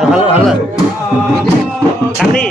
ভালো ভালো কান্দি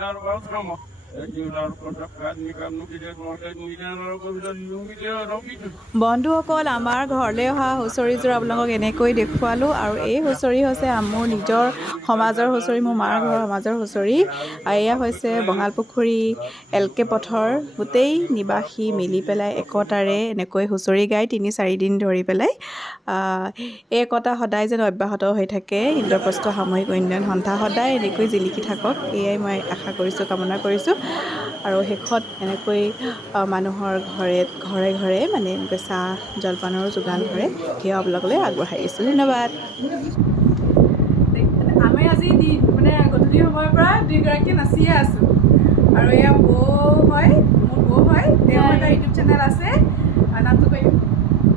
ভালো ভালো বন্ধুসকল আমাৰ ঘৰলৈ অহা হুঁচৰিযোৰ আপোনালোকক এনেকৈ দেখুৱালোঁ আৰু এই হুঁচৰি হৈছে মোৰ নিজৰ সমাজৰ হুঁচৰি, মোৰ মাৰ ঘৰৰ সমাজৰ হুঁচৰি। আৰু এয়া হৈছে বঙালপুখুৰী LK পথৰ গোটেই নিবাসী মিলি পেলাই একতাৰে এনেকৈ হুঁচৰি গায় ৩-৪ দিন ধৰি পেলাই। এই একতা সদায় যেন অব্যাহত হৈ থাকে। ইন্দ্ৰপ্ৰস্থ সামূহিক উন্নয়ন সন্থা সদায় এনেকৈ জিলিকি থাকক, এয়াই মই আশা কৰিছোঁ, কামনা কৰিছোঁ। আৰু শেষত এনেকৈ মানুহৰ ঘৰে ঘৰে মানে এনেকৈ চাহ জলপানৰ যোগান ধৰে, সেয়া আপোনালোকলৈ আগবঢ়াই দিছোঁ। ধন্যবাদ। আমি আজি মানে গধূলি সময়ৰ পৰা দুইগৰাকী নাচিয়ে আছোঁ। আৰু এয়া বৌ হয়, মোৰ বৌ হয়, তেওঁ এটা ইউটিউব চেনেল আছে, নামটো কৈ দিম।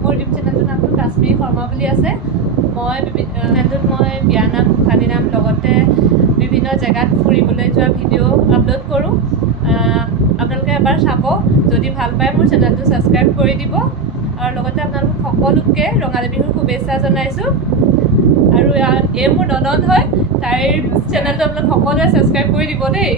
মোৰ ইউটিউব চেনেলটোৰ নামটো কাশ্মীৰী শৰ্মা বুলি আছে। মই চেনেলটোত মই বিয়ানাম, গোসানী নাম লগতে বিভিন্ন জেগাত ফুৰিবলৈ যোৱা ভিডিঅ' আপলোড কৰোঁ। আপোনালোকে এবাৰ চাব, যদি ভাল পায় মোৰ চেনেলটো ছাবস্ক্ৰাইব কৰি দিব। আৰু লগতে আপোনালোক সকলোকে ৰঙালী বিহুৰ শুভেচ্ছা জনাইছোঁ। আৰু এই মোৰ ননদ হয়, তাইৰ চেনেলটো আপোনালোক সকলোৱে ছাবস্ক্ৰাইব কৰি দিব দেই।